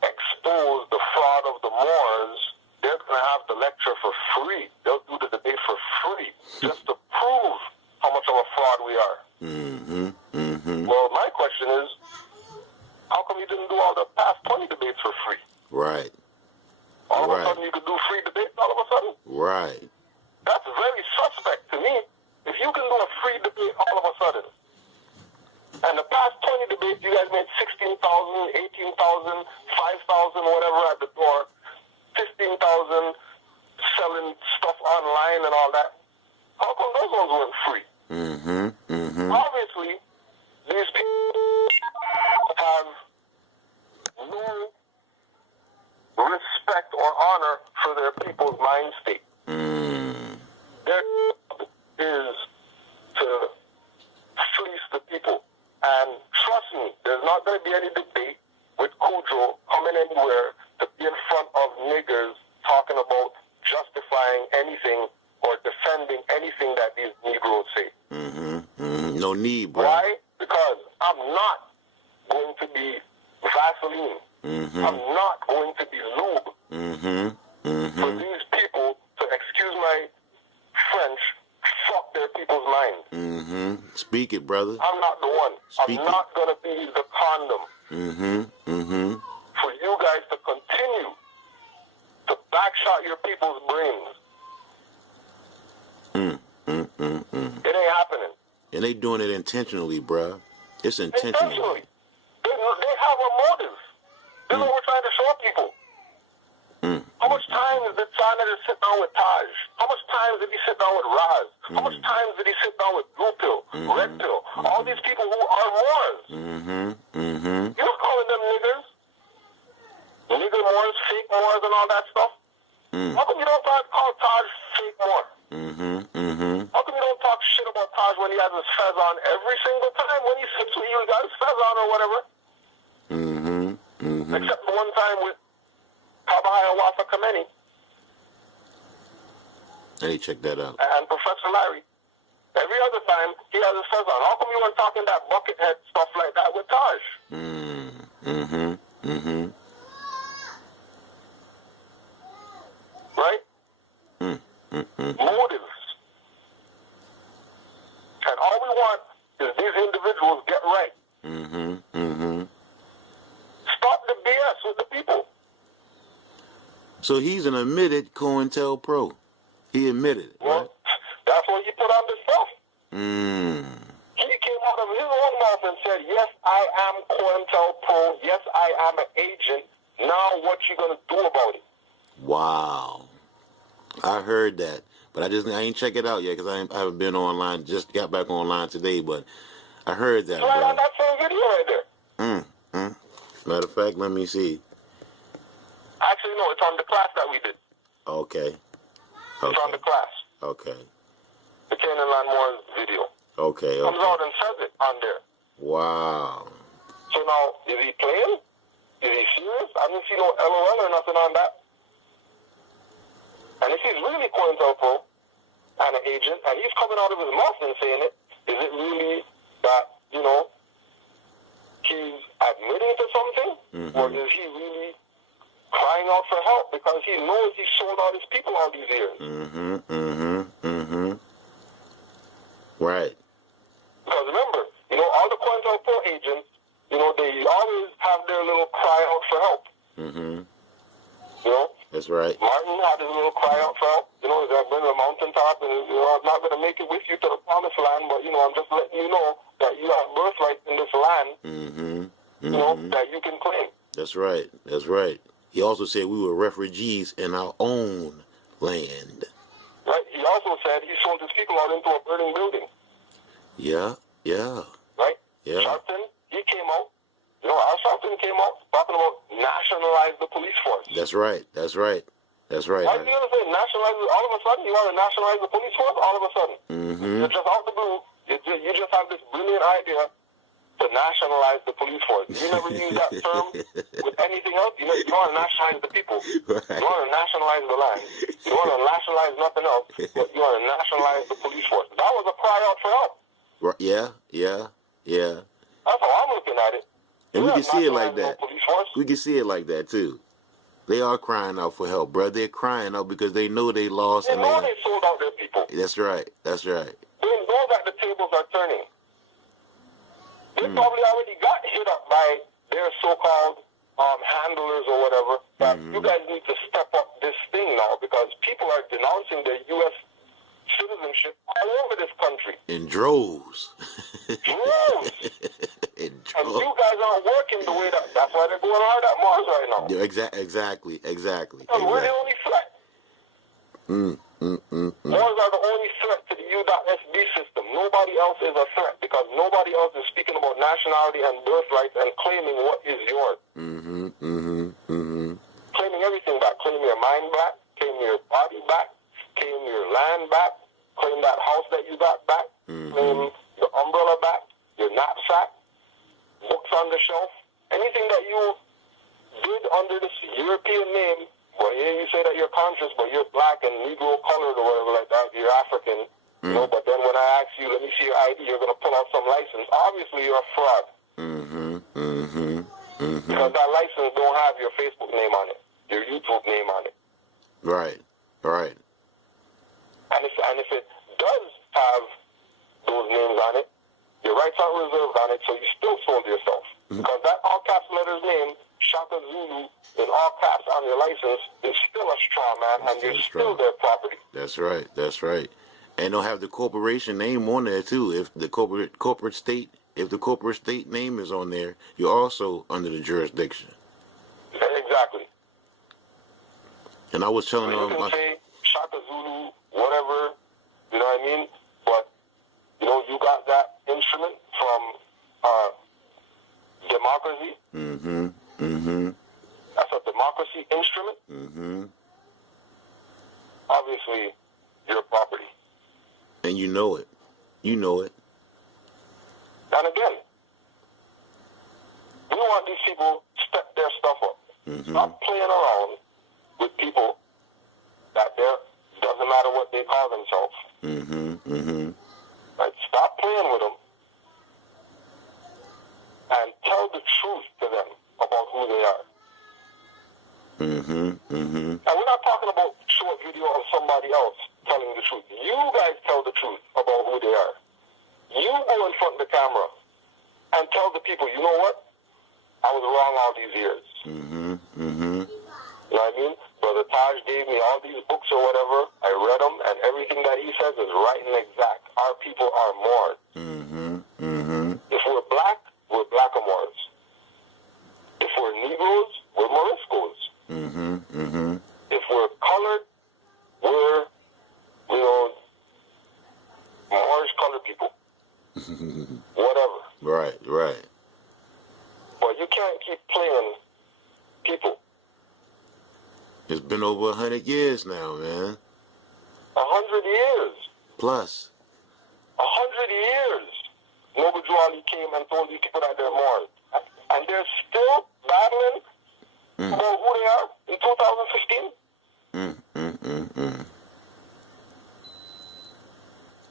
expose the fraud of the Moors, they're going to have the lecture for free. They'll do the debate for free, just to prove how much of a fraud we are. Well, my question is, how come you didn't do all the past 20 debates for free? Right. All of a sudden you could do free debates all of a sudden? Right. That's very suspect to me. If you can do a free debate all of a sudden, and the past 20 debates you guys made 16,000, 18,000, 5,000, whatever at the door, 15,000 selling stuff online and all that. How come those ones weren't free? Obviously, these people have no respect or honor for their people's mind state. Their job is to fleece the people. And trust me, there's not going to be any debate with Kudjo coming anywhere to be in front of niggers talking about justifying anything or defending anything that these Negroes say. No need, bro. Why? Because I'm not going to be Vaseline. I'm not going to be lube for these people to, excuse my French, fuck their people's mind. Speak it, brother. I'm not the one. I'm not going to be the condom for you guys to continue to backshot your people's brains. It ain't happening. And they doing it intentionally, bruh. It's intentional. They have a motive. This is what we're trying to show people. How much time did Sanetter sit down with Taj? How much time did he sit down with Raz? How much time did he sit down with Blue Pill, Red Pill? All these people who are Moors. You're calling them niggers. Taj when he has his fez on. Every single time when he sits with you, he got his fez on or whatever. Except the one time with Kabahaya Wasa Kameni. I need to check that out. And Professor Larry. Every other time, he has his fez on. How come you weren't talking that bucket head stuff like that with Taj? Right? Motives. And all we want is these individuals get right. Stop the BS with the people. So he's an admitted Cointelpro. He admitted it, Well, right? that's what he put on the stuff. He came out of his own mouth and said, yes, I am Cointelpro. Yes, I am an agent. Now what you going to do about it? Wow. I heard that. But I ain't check it out yet because I haven't been online. Just got back online today, but I heard that. It's right on that same video right there. Matter of fact, let me see. Actually, no, it's on the class that we did. Okay. It's on the class. Okay. The Canaanland Moors video. Okay. Comes out and says it on there. Wow. So now, is he playing? Is he serious? I didn't see no LOL or nothing on that. And if he's really Cointelpro and an agent, and he's coming out of his mouth and saying it, is it really that, he's admitting to something? Or is he really crying out for help because he knows he sold out his people all these years? Right. Because remember, all the Cointelpro agents, they always have their little cry out for help. That's right. Martin had his little cry out for help. He's at the mountaintop and, I'm not going to make it with you to the promised land, but, I'm just letting you know that you have birthright in this land, that you can claim. That's right. That's right. He also said we were refugees in our own land. Right. He also said he sold his people out into a burning building. Yeah. Right? Yeah. Sharpton, he came out. Al Sharpton came out talking about nationalize the police force. That's right. Why do you say nationalize it? All of a sudden, you want to nationalize the police force? All of a sudden. You're just out the blue. You just have this brilliant idea to nationalize the police force. You never use that term with anything else. You want to nationalize the people. Right. You want to nationalize the land. You want to nationalize nothing else, but you want to nationalize the police force. That was a cry out for help. Right. Yeah. That's how I'm looking at it. And we can see it like that. No police force. We can see it like that too. They are crying out for help, bro. They're crying out because they know they lost. They know they sold out their people. That's right. They know that the tables are turning. They probably already got hit up by their so-called handlers or whatever. But you guys need to step up this thing now because people are denouncing their U.S. citizenship all over this country. In droves. And you guys aren't working the way that's why they're going hard at Mars right now. Yeah, exactly. Because we're the only threat. Mars are the only threat to the U.SB system. Nobody else is a threat because nobody else is speaking about nationality and birthrights and claiming what is yours. Claiming everything back. Claim your mind back. Claim your body back. Claim your land back. Claim that house that you got back. Claim your umbrella back. Your knapsack. Books on the shelf. Anything that you did under this European name, well, yeah, you say that you're conscious, but you're black and Negro colored or whatever like that. You're African. But then when I ask you, let me see your ID, you're going to pull out some license. Obviously, you're a fraud. Because that license don't have your Facebook name on it, your YouTube name on it. Right. And if it does have those names on it, your rights aren't reserved on it, so you still sold yourself. Because that all caps letters name, Shaka Zulu, in all caps on your license, is still a straw man, and you're still their property. That's right. And they'll have the corporation name on there too. If the corporate state name is on there, you're also under the jurisdiction. Exactly. And I was telling them, you can say Shaka Zulu, whatever, you know what I mean? But you got that instrument from democracy. That's a democracy instrument. Obviously, your property. And you know it. You know it. And again, we want these people to step their stuff up. Stop playing around with people that doesn't matter what they call themselves. Right? Stop playing with them and tell the truth to them about who they are. And we're not talking about short video of somebody else telling the truth. You guys tell the truth about who they are. You go in front of the camera and tell the people, you know what? I was wrong all these years. You know what I mean? Brother Taj gave me all these books or whatever. I read them, and everything that he says is right and exact. Our people are Moors. If we're blackamoors. If we're Negroes, we're Moriscos. If we're colored, we're, Moorish colored people. Whatever. Right. But you can't keep playing people. It's been over 100 years now, man. 100 years. Plus. 100 years. Noble Jawali came and told these people that they're Moors. And they're still battling about who they are in 2015.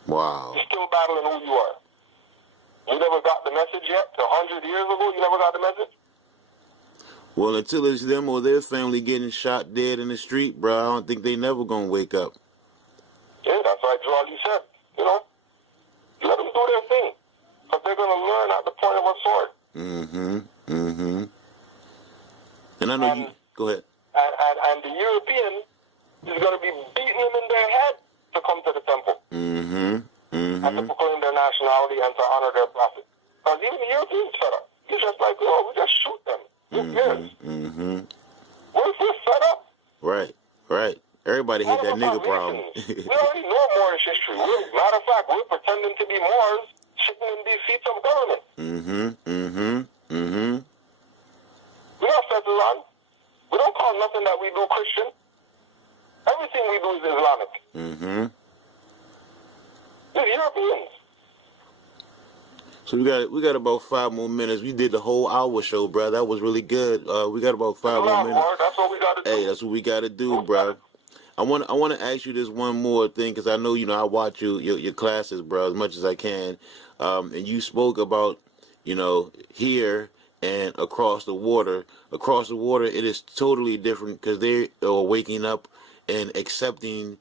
Wow. You're still battling who you are. You never got the message yet? 100 years ago, you never got the message? Well, until it's them or their family getting shot dead in the street, bro, I don't think they never gonna wake up. Yeah, that's why Jawali said, let them do their thing. But they're going to learn at the point of a sword. And I know you... Go ahead. And the European is going to be beating them in their head to come to the temple. And to proclaim their nationality and to honor their prophet. Because even the Europeans fed up. It's just like, we just shoot them. Who cares? We're fed up. Right. Everybody hate that nigga problem. We already know Moorish history. Matter of fact, we're pretending to be Moors sitting in these seats of government. We're not Federal. We don't call nothing that we do Christian. Everything we do is Islamic. They're Europeans. So we got about 5 more minutes. We did the whole hour show, bro. That was really good. We got about 5 more minutes. That's what we got to do. Hey, that's what we got to do, bro. I want to ask you this one more thing, because I know I watch your classes, bro, as much as I can. And you spoke about here and across the water. Across the water, it is totally different, because they are waking up and accepting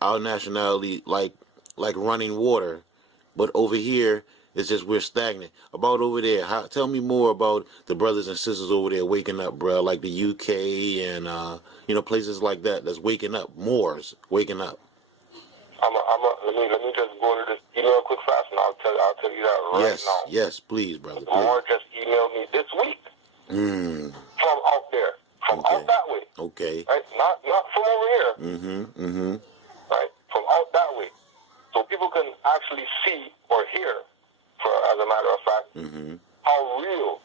our nationality like running water. But over here, it's just we're stagnant. About over there, tell me more about the brothers and sisters over there waking up, bro, like the UK and places like that that's waking up, Moors waking up. Let me just go to this email quick fast, and I'll tell you that right now. Yes, please, brother. Please. Moor just emailed me this week from out there, out that way. Okay. Right, not from over here. Right, from out that way, so people can actually see or hear. As a matter of fact, how real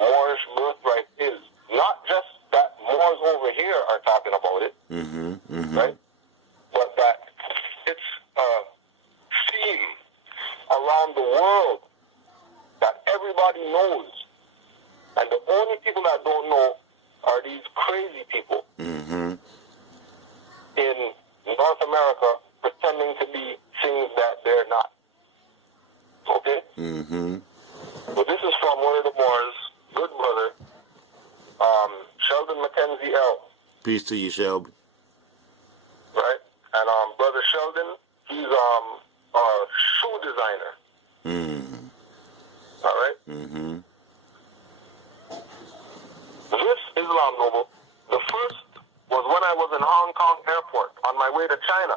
Moorish birthright is. Not just that Moors over here are talking about it, right? But that it's a theme around the world that everybody knows. And the only people that don't know are these crazy people in North America pretending to be things that they're not. Okay? So this is from one of the Moors, good brother, Sheldon Mackenzie L. Peace to you, Sheldon. Right? And brother Sheldon, he's a shoe designer. All right? This Islam Noble, the first was when I was in Hong Kong airport on my way to China.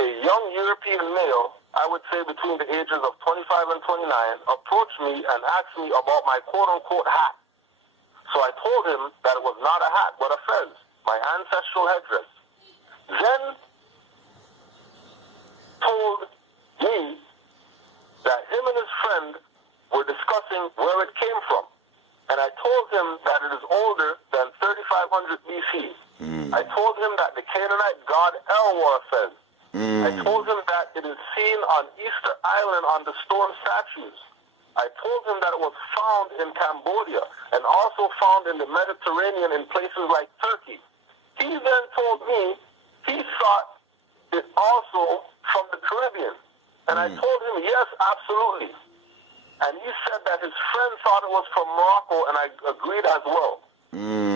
A young European male, I would say between the ages of 25 and 29, approached me and asked me about my quote-unquote hat. So I told him that it was not a hat, but a fez, my ancestral headdress. Then told me that him and his friend were discussing where it came from. And I told him that it is older than 3500 BC. I told him that the Canaanite god El wore a fez. I told him that it is seen on Easter Island on the stone statues. I told him that it was found in Cambodia and also found in the Mediterranean in places like Turkey. He then told me he saw it also from the Caribbean. And I told him, yes, absolutely. And he said that his friend thought it was from Morocco, and I agreed as well.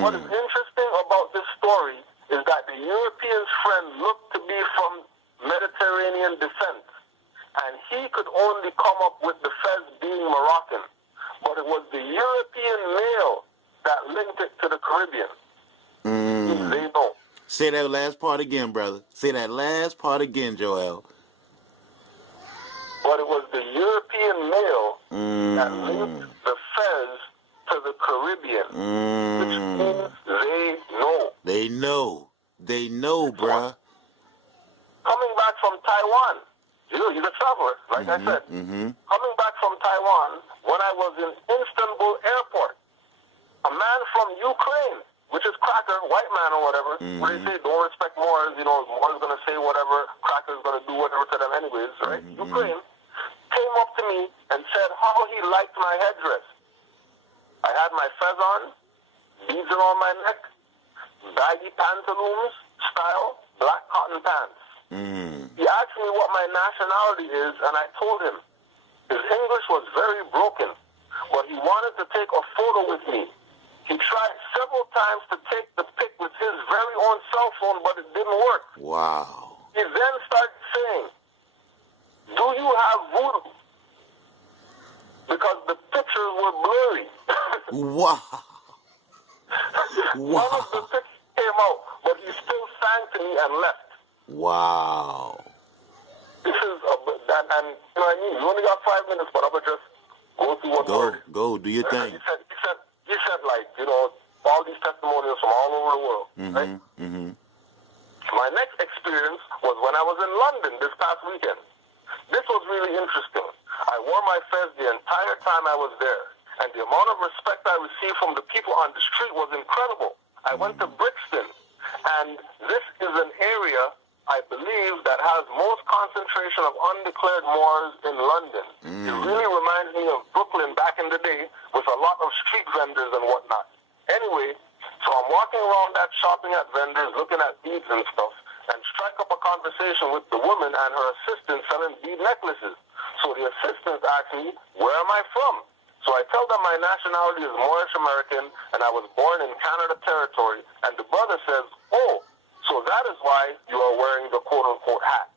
What is interesting about this story is that the European's friend looked to be from Mediterranean descent. And he could only come up with the Fez being Moroccan. But it was the European male that linked it to the Caribbean. They know. Say that last part again, brother. Say that last part again, Joel. But it was the European male that linked the Fez to the Caribbean. Which means they know. They know. They know, bruh. Coming back from Taiwan. He's a traveler, like I said. Coming back from Taiwan, when I was in Istanbul airport, a man from Ukraine, which is cracker, white man or whatever, where they say don't respect Moors, Moors going to say whatever, cracker's going to do whatever to them anyways, right? Ukraine came up to me and said how he liked my headdress. I had my fez on, beads around my neck, baggy pantaloons style, black cotton pants. He asked me what my nationality is, and I told him. His English was very broken, but he wanted to take a photo with me. He tried several times to take the pic with his very own cell phone, but it didn't work. Wow. He then started saying, do you have voodoo? Because the pictures were blurry. Wow. One of the pictures came out, but he still sang to me and left. Wow. This is, and you only got 5 minutes, but I'm going to just go through one word. Go, do your thing. He said, like, all these testimonials from all over the world, right? My next experience was when I was in London this past weekend. This was really interesting. I wore my fez the entire time I was there, and the amount of respect I received from the people on the street was incredible. I went to Brixton, and this is an area, I believe, that has most concentration of undeclared Moors in London. It really reminds me of Brooklyn back in the day with a lot of street vendors and whatnot. Anyway, so I'm walking around that shopping at vendors, looking at beads and stuff, and strike up a conversation with the woman and her assistant selling bead necklaces. So the assistant asked me, where am I from? So I tell them my nationality is Moorish American, and I was born in Canada Territory. And the brother says, oh, so that is why you are wearing the quote-unquote hat.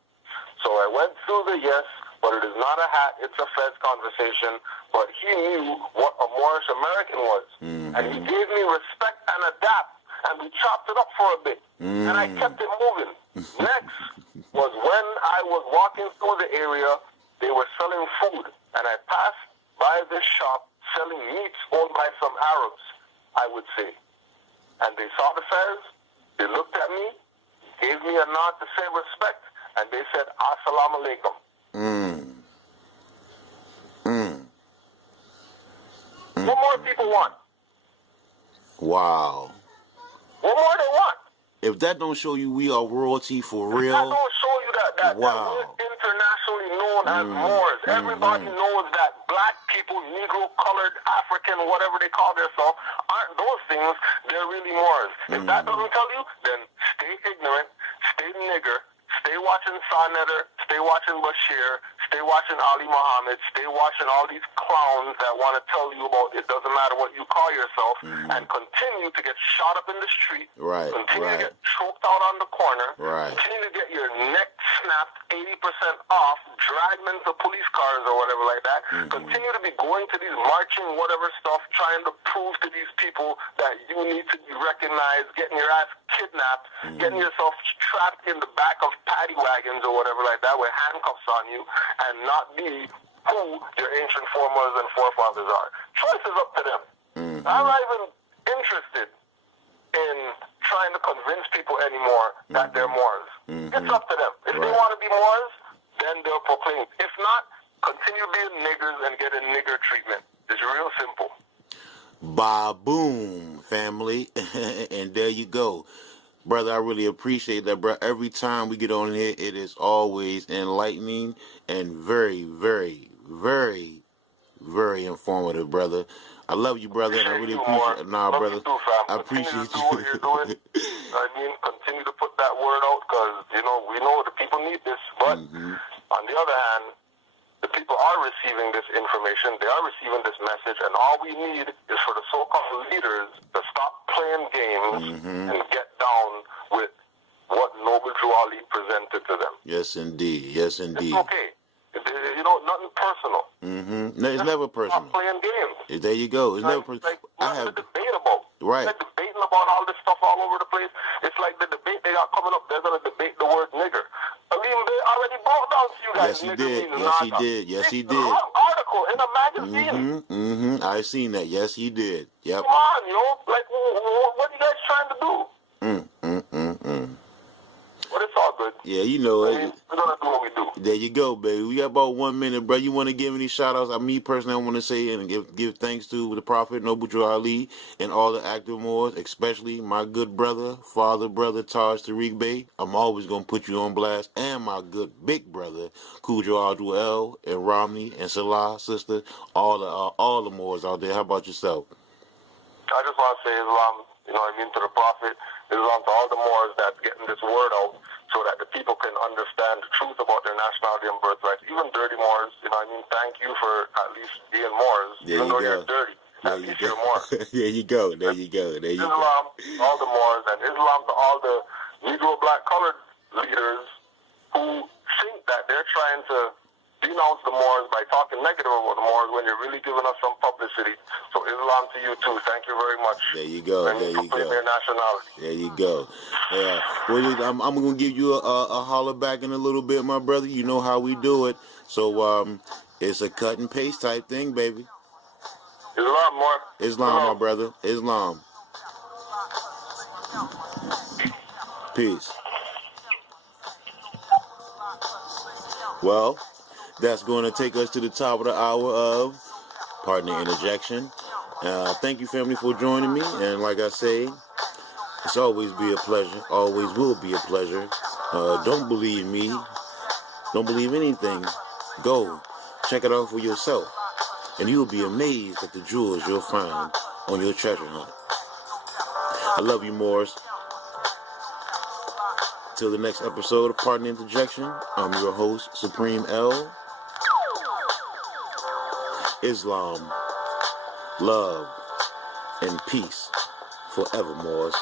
So I went through the yes, but it is not a hat, it's a Fez conversation. But he knew what a Moorish American was. And he gave me respect and adapt. And we chopped it up for a bit. And I kept it moving. Next was when I was walking through the area, they were selling food. And I passed by this shop selling meats owned by some Arabs, I would say. And they saw the Fez, they looked at me, gave me a nod to say respect, and they said, Assalamu alaikum. What more people want? Wow. What more they want? If that don't show you we are royalty for real. That don't show you that wow. we're internationally known as Moors. Everybody knows that black people, Negro, colored, African, whatever they call themselves, aren't those things. They're really Moors. If that doesn't tell you, then stay ignorant, stay nigger, stay watching Sonetter, stay watching Bashir, stay watching Ali Muhammad, stay watching all these clowns that want to tell you about it doesn't matter what you call yourself, and continue to get shot up in the street, continue to get choked out on the corner, continue to get your neck snapped 80% off, dragged into police cars or whatever like that, continue to be going to these marching whatever stuff, trying to prove to these people that you need to be recognized, getting your ass kidnapped, getting yourself trapped in the back of paddy wagons or whatever like that with handcuffs on you, and not be who your ancient foremothers and forefathers are. Choice is up to them. I'm not even interested in trying to convince people anymore that they're Moors. It's up to them. If they want to be Moors, then they'll proclaim. If not, continue being niggers and get a nigger treatment. It's real simple. Ba-boom, family. And there you go. Brother, I really appreciate that, bro. Every time we get on here, it is always enlightening and very, very, very, very informative, brother. I love you, brother, and I really appreciate it. Nah, Love brother, you too, fam. I Continue appreciate to do what you're doing. I mean, continue to put that word out because, you know, we know the people need this. But on the other hand, the people are receiving this information. They are receiving this message. And all we need is for the so-called leaders to stop playing games and get down with what Noble Drew Ali presented to them. Yes, indeed. Yes, indeed. It's okay. You know, nothing personal. No, it's never personal. Stop playing games. There you go. It's never personal. Like, nothing to debate about. Right. They're debating about all this stuff all over the place. It's like the debate they got coming up. They're going to debate the word nigger. I mean, they already brought down to you guys. Yes, he did. Yes, he did. Yes, he did. Article in a magazine. I seen that. Yes, he did. Yep. Come on, yo. Like, what are you guys trying to do? But it's all good. Yeah, you know I it. mean, we're going to do what we do. There you go, baby. We got about 1 minute, bro. You want to give any shout-outs? Me personally, I want to say and give thanks to the Prophet, Noble Drew Ali, and all the active Moors, especially my good brother, brother Taj Tariq Bey. I'm always going to put you on blast. And my good big brother, Kudjo Al and Romney and Salah, sister, all the Moors out there. How about yourself? I just want to say Islam, you know what I mean, to the Prophet, Islam to all the Moors that's getting this word out so that the people can understand the truth about their nationality and birthright. Even dirty Moors, you know what I mean, thank you for at least being Moors, even though you're dirty. At least you're Moor. There you go. There you go. There you go. Islam, all the Moors, and Islam to all the Negro black colored leaders who think that they're trying to denounce the Moors by talking negative about the Moors when you're really giving us some publicity. So Islam to you too. Thank you very much. There you go. There you go. Their nationality. There you go. Yeah. Well, I'm gonna give you a holler back in a little bit, my brother. You know how we do it. So it's a cut and paste type thing, baby. Islam, more. Islam, my brother. Islam. Peace. Well, that's going to take us to the top of the hour of Partner Interjection. Thank you, family, for joining me. And like I say, it's always be a pleasure. Always will be a pleasure. Don't believe me. Don't believe anything. Go. Check it out for yourself. And you'll be amazed at the jewels you'll find on your treasure hunt. I love you, Moors. Till the next episode of Partner Interjection, I'm your host, Supreme L. Islam, love, and peace forever, Moors.